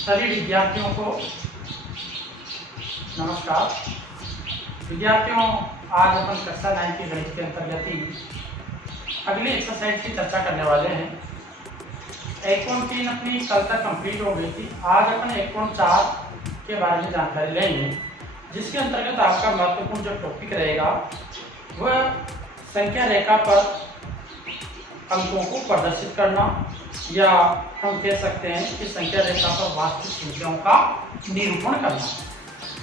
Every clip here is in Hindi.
सभी विद्यार्थियों को नमस्कार। विद्यार्थियों, आज अपन कक्षा 9 के गणित के अंतर्गत ही अगली एक्सरसाइज की चर्चा करने वाले हैं। 1.3 अपनी कल तक कंप्लीट हो गई थी। आज अपन 1.4 के बारे में जानकारी लेंगे, जिसके अंतर्गत आपका महत्वपूर्ण जो टॉपिक रहेगा वह संख्या रेखा पर अंकों को प्रदर्शित करना, या हम कह सकते हैं कि संख्या रेखा पर वास्तविक संख्याओं का निरूपण करना।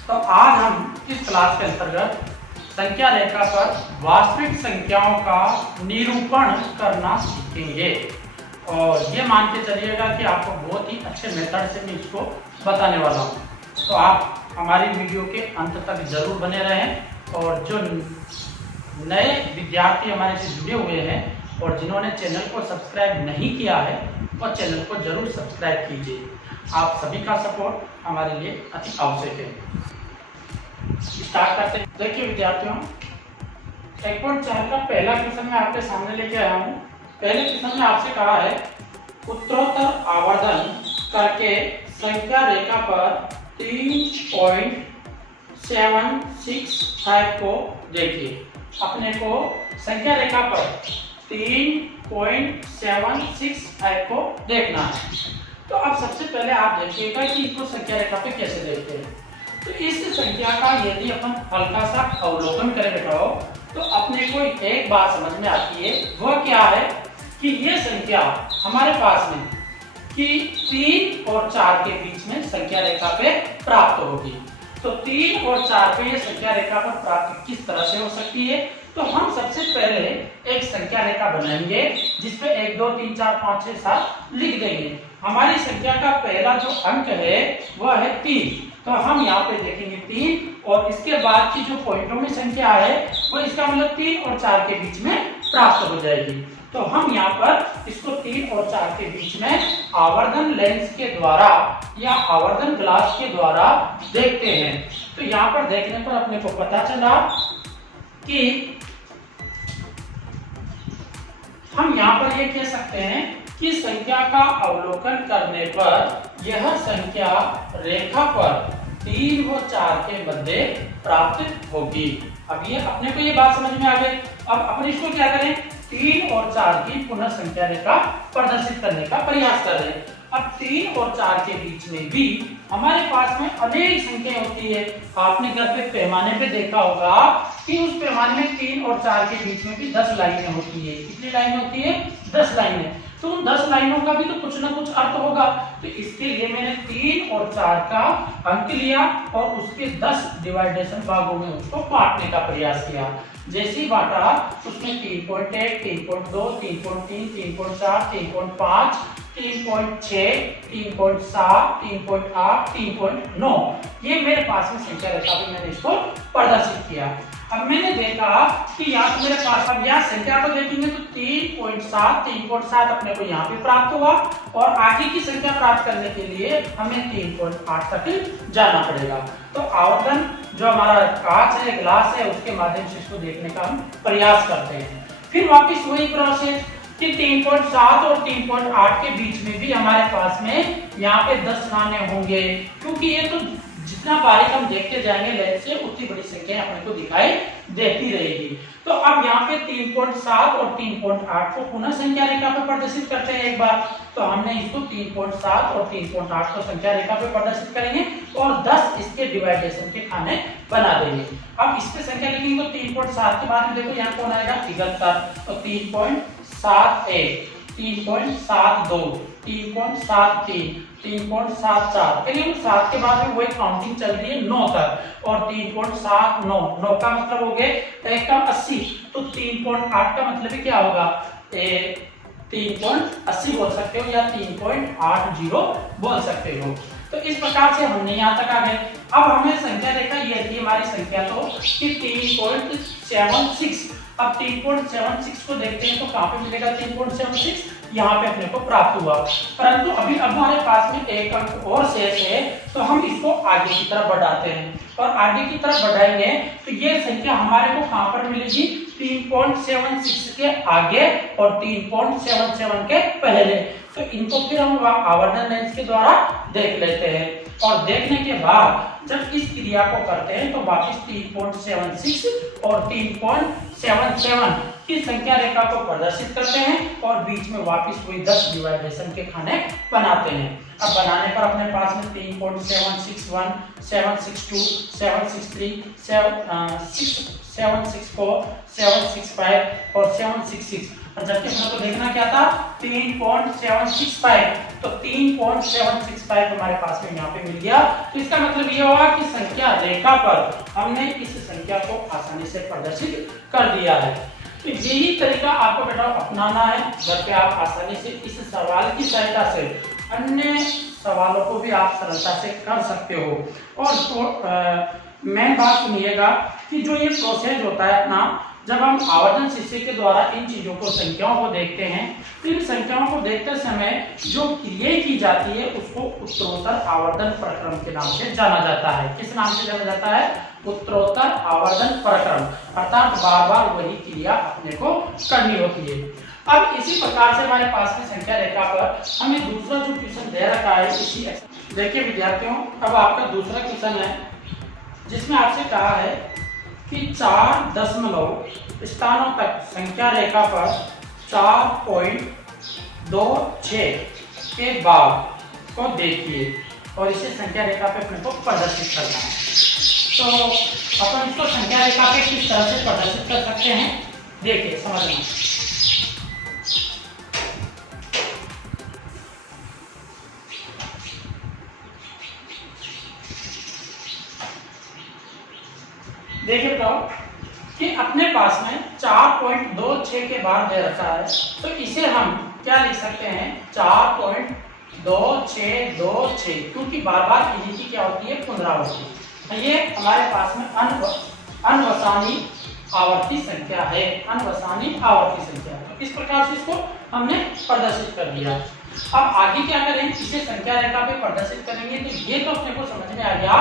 तो आज हम इस क्लास के अंतर्गत संख्या रेखा पर वास्तविक संख्याओं का निरूपण करना सीखेंगे, और ये मान के चलिएगा कि आपको बहुत ही अच्छे मेथड से मैं इसको बताने वाला हूँ। तो आप हमारी वीडियो के अंत तक जरूर बने रहें, और जो नए विद्यार्थी हमारे से जुड़े हुए हैं और जिन्होंने चैनल को सब्सक्राइब नहीं किया है वह चैनल को जरूर सब्सक्राइब कीजिए। आप सभी का सपोर्ट हमारे लिए अति आवश्यक है। स्टार्ट करते हैं। देखिए विद्यार्थियों, 1.4 का पहला क्वेश्चन मैं आपके सामने लेके आया हूँ। पहले क्वेश्चन में आपसे कहा है उत्तरोत्तर आवर्धन करके संख्या रेखा पर 3.765 को देखिए। अपने को संख्या रेखा पर 3.765 को देखना है। तो अब सबसे पहले आप देखिएगा कि इसको संख्या रेखा पे कैसे देखते हैं। तो इस संख्या का यदि अपन हल्का सा अवलोकन करें बेटा, तो अपने को एक बात समझ में आती है। वह क्या है कि ये संख्या हमारे पास में कि 3 और 4 के बीच में संख्या रेखा पे प्राप्त होगी। तो 3 और 4 पे ये संख्या रेखा पर प्राप्त किस तरह से हो सकती है? तो हम सबसे पहले एक संख्या रेखा बनाएंगे जिसपे 1 2 3 4 5 6 7 लिख देंगे। हमारी संख्या का पहला जो अंक है वह है 3। तो हम यहाँ पे देखेंगे 3, और इसके बाद की जो पॉइंटों में संख्या है वो इसका मतलब 3 और 4 के बीच में प्राप्त हो जाएगी। तो हम यहाँ पर इसको 3 और 4 के बीच में आवर्धन लेंस के द्वारा या आवर्धन ग्लास के द्वारा देखते हैं। तो यहाँ पर देखने पर अपने को पता चला कि हम यहाँ पर ये कह सकते हैं कि संख्या का अवलोकन करने पर यह संख्या रेखा पर 3 व 4 के मध्य प्राप्त होगी। अब ये अपने को ये बात समझ में आ गई। अब अपन इसको क्या करें, 3 और 4 की पुनः संख्या रेखा प्रदर्शित करने का प्रयास कर रहे हैं। अब 3 और 4 के बीच में भी हमारे पास में अनेक संख्याएं होती है। आपने घर पे पैमाने पे देखा होगा कि उस पैमाने में 3 और 4 के बीच में भी 10 लाइनें होती है। कितनी लाइनें होती है? 10 लाइनें। तो उन 10 लाइनों का भी तो कुछ ना कुछ अर्थ होगा। तो इसके लिए मैंने 3 और 4 का अंक लिया और उसके 10 डिवाइडेशन भागों में उसको बांटने का प्रयास किया। जैसे ही बांटा उसमें 3.1, 3.2, 3.3, 3.4, 3.5, 3.6, 3.7, 3.8, 3.9 ये मेरे पास में संख्या रेखा पे मैंने इसको प्रदर्शित किया। अब मैंने देखा कि यहाँ तो मेरे पास, अब यहाँ संख्या को देखेंगे तो 3.7 अपने को यहाँ पे प्राप्त हुआ, और आगे की संख्या प्राप्त करने के लिए हमें 3.8 तक जाना पड़ेगा। तो आवर्धन जो हमारा कांच है, ग्लास है, उसके माध्यम से इसको देखने का हम प्रयास करते हैं। फिर वापिस वही प्रोसेस कि 3.7 और 3.8 के बीच में भी हमारे पास में यहाँ पे 10 खाने होंगे, क्योंकि ये तो जितना बारीक हम देखते जाएंगे लेंस से उतनी बड़ी संख्या अपने को दिखाई देती रहेगी। तो अब यहाँ पे 3.7 और 3.8 को पुनः संख्या रेखा पे प्रदर्शित करते हैं एक बार। तो हमने इसको 3.7 और 3.8 को संख्या रेखा पे प्रदर्शित करेंगे और 10 इसके डिवाइडेशन के खाने बना देंगे। अब इस पे संख्या लिखेंगे तो 3.7 के बाद में देखो यहाँ कौन आएगा? 73। तो 3.71, 3.72, 3.73, 3.74, लेकिन 7 के बाद में वही काउंटिंग चल रही है 9 तक, और 3.79, 9 का मतलब हो गए 1.80। तो 3.8 का मतलब क्या होगा? 3.80 बोल सकते हो या 3.80 बोल सकते हो। तो इस प्रकार से हमने यहाँ तक आ गए। अब हमें संख्या रेखा ये थी हमारी संख्या तो कि 3.76। अब 3.76 को देखते हैं तो कहाँ पे मिलेगा? 3.76 यहाँ पे अपने को प्राप्त हुआ। परंतु अभी अब हमारे पास में एक अंक और शेष है, तो हम इसको आगे की तरफ बढ़ाते हैं, और आगे की तरफ बढ़ाएंगे तो ये संख्या हमारे को कहाँ पर मिलेगी? 3.76 के आगे और 3.77 के पहले। तो इनको फिर हम आवर्धन लेंस के द्वारा देख लेते हैं और देखने के बाद जब इस क्रिया को करते हैं तो वापस 3.76 और 3.77 की संख्या रेखा को प्रदर्शित करते हैं और बीच में वापस वही 10 डिवाइडेशन के खाने बनाते हैं। अब बनाने पर अपने पास में 3.761, 762, 763, 764, 765 और 766, और जबकि अपने को देखना क्या था 3.765, तो 3.765 हमारे पास में यहाँ पे मिल गया। तो इसका मतलब ये हुआ कि संख्या रेखा पर हमने इस संख्या को आसानी से प्रदर्शित कर दिया है। तो यही तरीका आपको बेटा अपनाना है, घर पे आप आसानी से इस सवाल की सहायता से अन्य सवालों को भी आप सरलता से कर सकते हो। और तो मेन बात सुनिएगा कि जो ये प्रोसेस होता है अपना, जब हम आवर्धन शीर्षक के द्वारा इन चीजों को संख्याओं को देखते हैं तो इन संख्याओं को देखते समय जो क्रिया की जाती है उसको उत्तरोत्तर आवर्धन प्रक्रम के नाम से जाना जाता है। किस नाम से जाना जाता है? उत्तरोत्तर आवर्धन प्रक्रम, अर्थात बार बार वही क्रिया अपने को करनी होती है। अब इसी प्रकार से हमारे पास में संख्या रेखा पर हमें दूसरा जो क्वेश्चन दे रखा है इसी, देखिए विद्यार्थियों, अब आपका दूसरा क्वेश्चन है जिसमें आपसे कहा है कि 4 दशमलव स्थानों तक संख्या रेखा पर 4.26 के भाग को देखिए और इसे संख्या रेखा पे अपने को प्रदर्शित करना है। तो अपन इसको संख्या रेखा पे किस तरह से प्रदर्शित कर सकते हैं, देखिए समझना। देखिए बताओ कि अपने पास में 4.26 के बाद दे रखा है, तो इसे हम क्या लिख सकते हैं 4.2626, क्योंकि बार बार इन्हीं की क्या होती है पुनरावृत्ति। ये हमारे पास में अनवसानी आवर्ती संख्या है, अनवसानी आवर्ती संख्या। तो इस प्रकार से इसको हमने प्रदर्शित कर दिया। अब आगे क्या करें, इसे संख्या रेखा पे प्रदर्शित करेंगे। तो ये तो अपने को समझ में आ गया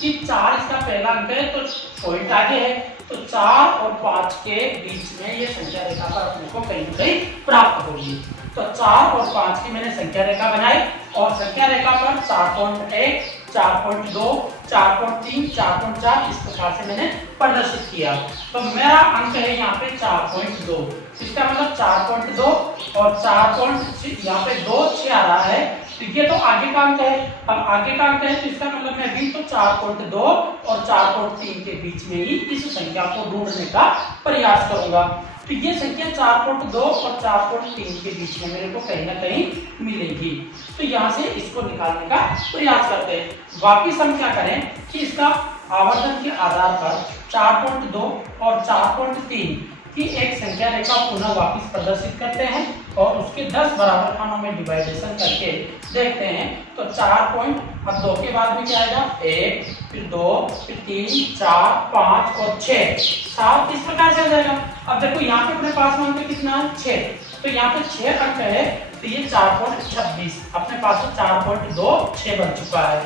कि 4 इसका पहला अंक है तो पॉइंट आगे है, तो 4 और 5 के बीच में ये संख्या रेखा पर अपने को कहीं न कहीं प्राप्त होगी। तो 4 और 5 की मैंने संख्या रेखा बनाई और संख्या रेखा पर 4.1, 4.2, 4.3, 4.4 इस प्रकार से मैंने प्रदर्शित किया। तो मेरा अंक है यहाँ पे 4.2, इसका मतलब 4.2 और 4.6 यहाँ पे 2 6 आ रहा है, तो ये तो आगे का अंक है। अब आगे का अंक है तो इसका मतलब मैं भी तो 4.2 और 4.3 के बीच में ही इस संख्या को ढूंढने का प्रयास करूंगा। तो ये संख्या 4.2 और 4.3 के बीच में मेरे को कहीं ना कहीं मिलेगी। तो यहाँ से इसको निकालने का प्रयास करते हैं। वापिस हम क्या करें कि इसका आवर्धन के आधार पर 4.2 और 4.3 की एक संख्या रेखा पुनः वापिस प्रदर्शित करते हैं और उसके 10 बराबर खानों में डिवाइडेशन करके देखते हैं। तो 4 पॉइंट, अब 2 के बाद में क्या आएगा 1, फिर 2, फिर 3, 4, 5 और 6, 7 इस प्रकार से आ जाएगा। अब देखो यहाँ पे अपने पास में अंक कितना है 6, तो यहाँ पे 6 अंक है, तो ये 4.26 अपने पास में 4.26 बन चुका है।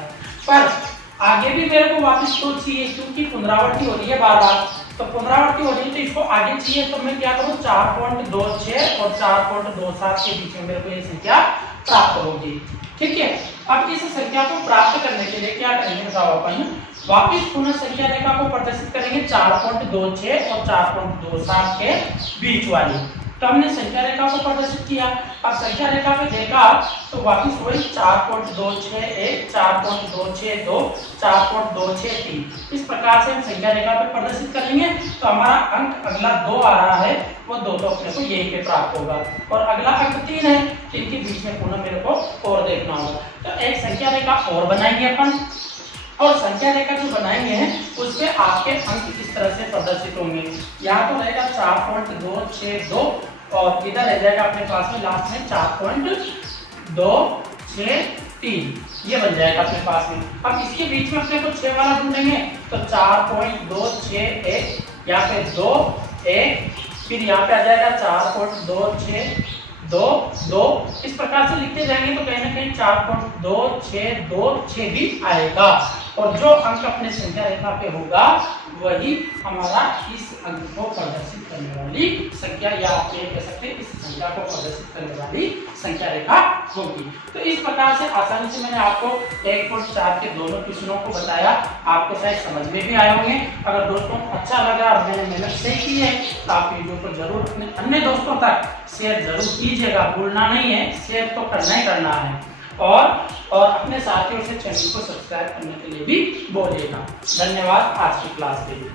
पर आगे भी मेरे को वापस तो चाहिए क्योंकि पुनरावृत्ति हो रही है बार बार, तो पुनरावृत्ति हो रही है तो इसको आगे चाहिए, तो मैं क्या करूं 4.26 और 4.27 के बीच में मेरे को ये संख्या प्राप्त होगी। ठीक है, अब इस संख्या को प्राप्त करने के लिए क्या करेंगे बताओ, अपन वापिस पुनः संख्या रेखा को प्रदर्शित करेंगे 4.26 और 4.27 के बीच वाली। तो हमने संख्या रेखा को प्रदर्शित किया। अब संख्या रेखा पे देखा तो वापिस वही 4.261, 4.262, 4.263 इस प्रकार से हम संख्या रेखा पे प्रदर्शित करेंगे। तो हमारा अंक अगला 2 आ रहा है, वो 2 तो अपने को यही पे प्राप्त होगा और अगला अंक 3 है, इनके बीच में पुनः मेरे को और देखना होगा। तो एक संख्या रेखा और बनाएंगे अपन और संख्या रेखा जो बनाएंगे हैं उसपे आपके अंक इस तरह से प्रदर्शित होंगे। यहाँ तो रहेगा 4.262 और इधर रह जाएगा अपने पास में लास्ट में 4.263 ये बन जाएगा अपने पास में। अब इसके बीच में अपने को 6 वाला ढूंढेंगे तो 4.261 यहाँ पे 2 1 फिर यहाँ पे आ जाएगा 4.262 इस प्रकार से लिखते जाएंगे तो कहीं ना कहीं 4.2626 भी आएगा। और जो अंक अपने संख्या रेखा पे होगा वही हमारा इस अंक को प्रदर्शित करने वाली संख्या, या आप ये कह सकते हैं इस संख्या को प्रदर्शित करने वाली संख्या रेखा होगी। तो इस प्रकार से आसानी से मैंने आपको 1.4 के दोनों क्वेश्चनों को बताया, आपको शायद समझ में भी आए होंगे। अगर दोस्तों अच्छा लगा और मैंने मेहनत से की है तो आप वीडियो को जरूर अपने अन्य दोस्तों तक शेयर जरूर कीजिएगा, भूलना नहीं है, शेयर तो करना ही करना है। और अपने साथियों से चैनल को सब्सक्राइब करने के लिए भी बोलिएगा। धन्यवाद आज की क्लास के लिए।